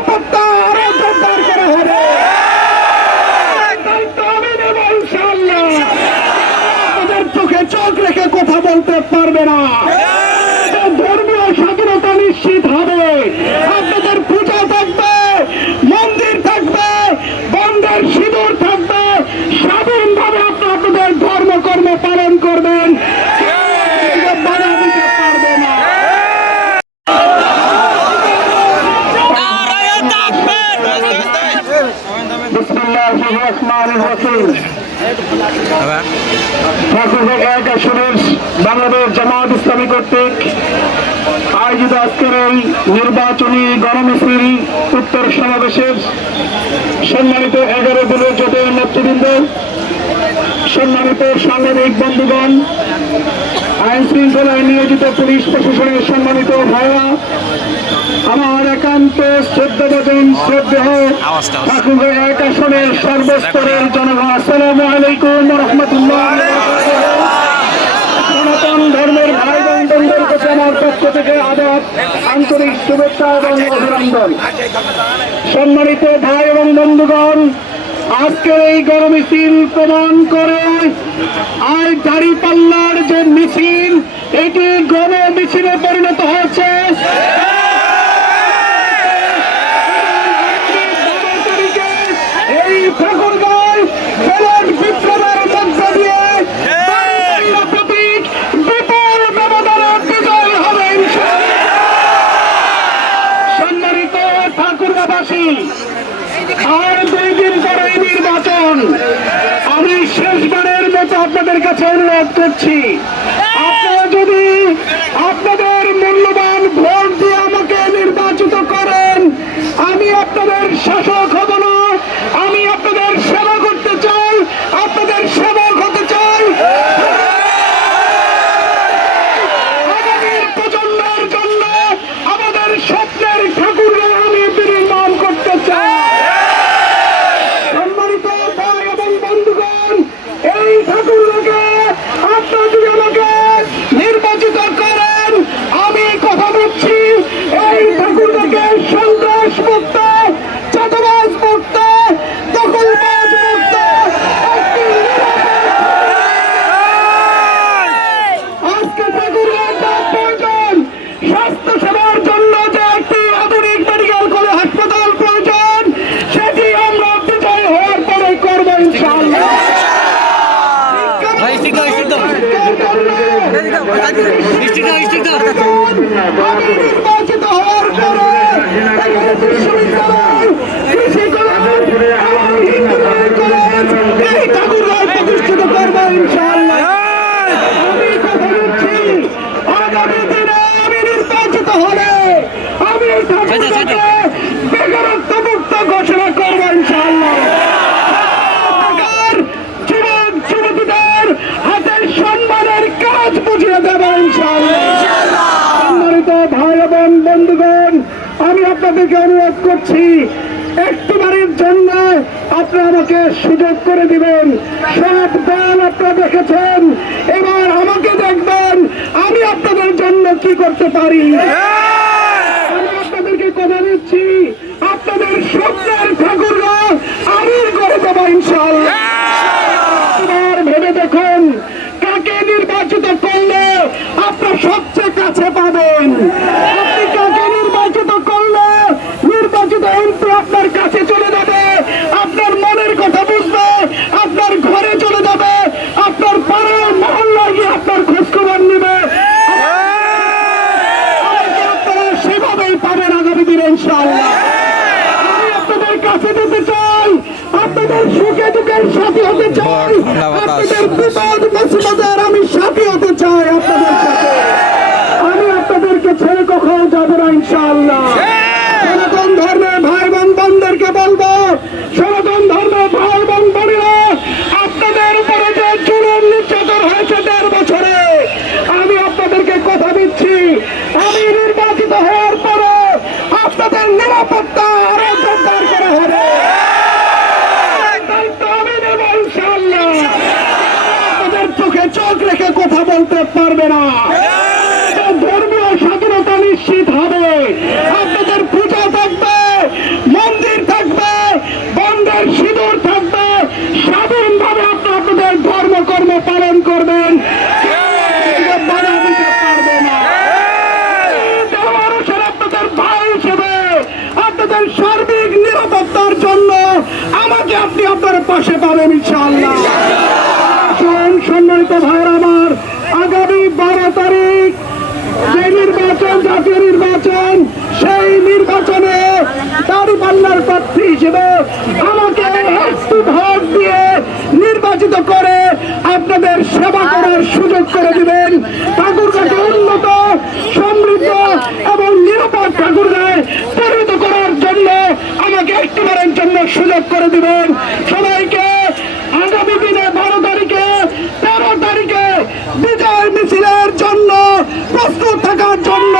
নিরাপত্তা আরও জোরদার চোখ রেখে কথা বলতে পারবে না ধর্মীয় স্বাধীনতা নিশ্চিত হবে আপনাদের পূজা থাকবে মন্দির থাকবে বন্ধের সিঁদুর থাকবে স্বাধীনভাবে আপনি আপনাদের ধর্মকর্ম পালন করবেন কেউ বাধা দিতে পারবে না বিসমিল্লাহির রহমানির রহিম ঠাকুরগাঁও এক আসনের বাংলাদেশ জামাত ইসলামী কর্তৃক আয়োজিত আজকের এই নির্বাচনী গণমিছিল উত্তর সমাবেশের সম্মানিত এগারো দলের জোটের নেতৃবৃন্দ সম্মানিত সাংবাদিক বন্ধুগণ আইন শৃঙ্খলায় নিয়োজিত পুলিশ প্রশাসনের সম্মানিত ভাইরা একান্ত শ্রদ্ধাভাজন শ্রদ্ধেয় ঠাকুরগাঁও এক আসনের সর্বস্তরের জনগণ আসসালামু আলাইকুম রহমতুল্লাহ। সনাতন ধর্মের ভাই বোন বন্ধুর কাছে আমার পক্ষ থেকে আদাব আন্তরিক শুভেচ্ছা এবং অভিনন্দন। সম্মানিত ভাই এবং বন্ধুগণ আজকে এই গণমিছিল প্রমাণ করে আর দাড়ি পাল্লার যে মিছিল এটি গণ মিছিলে পরিণত হয়েছে। ঠাকুরগাঁবাসী আর দুই দিন পরে নির্বাচন। আমি শেষবারের মতো আপনাদের কাছে অনুরোধ করছি। আপনারা যদি আপনাদের মূল্যবান ভোট ঠাকুরকে আমি আপনাদেরকে অনুরোধ করছি একটিবারের জন্য আপনারা আমাকে সুযোগ করে দিবেন। সব দল আপনারা দেখেছেন এবার আমাকে দেখবেন আমি আপনাদের জন্য কি করতে পারি? আমি আপনাদেরকে কথা দিচ্ছি আপনাদের স্বপ্নের ঠাকুররা আমি করে দেবো ইনশাআল্লাহ। এবার ভেবে দেখুন কাকে নির্বাচিত করলে আপনার সবচেয়ে কাছে পাবেন আপনি কাকে নির্বাচিত করলে নির্বাচিত এমপি আপনার কাছে চলে যাবে আপনার মনের কথা বুঝবে আপনার ঘরে চলে যাবে আপনার পাড়ার মহল্লায় গিয়ে আপনার খোঁজখবর নেবে আমাকে আপনারা সেভাবেই পাবেন আগামী দিনে ইনশাআল্লাহ আমি আপনাদের কাছে যেতে চাই আপনাদের সুখে দুঃখের সাথী হতে চাই। আপনাদের বিপদ মুসিবতের আমি সাথী হতে চাই আপনাদের সাথে। আমি আপনাদেরকে ছেড়ে কখনো যাব না ইনশাআল্লাহ। চলতে পারবে না। ধর্মীয় স্বাধীনতা নিশ্চিত হবে। আপনাদের পূজা থাকবে মন্দির থাকবে বন্ধের সিঁদুর থাকবে। স্বাধীনভাবে আপনি আপনাদের ধর্ম কর্ম পালন করবেন সার্বিক নিরাপত্তার জন্য আমাকে আপনি আপনার পাশে পাবেন ইনশাআল্লাহ। সম্মানিত ভাই। নির্বাচিত করে আপনাদের সেবা করার সুযোগ করে দিবেন। ঠাকুরগাঁকে উন্নত, সমৃদ্ধ এবং নিরাপদ ঠাকুরগাঁয় পরিণত করার জন্য আমাকে একটিবারের জন্য সুযোগ করে দিবেন। সবাইকে আগামী দিনে বারো তারিখে, তেরো তারিখে বিজয় মিছিলের জন্য, প্রস্তুত থাকার জন্য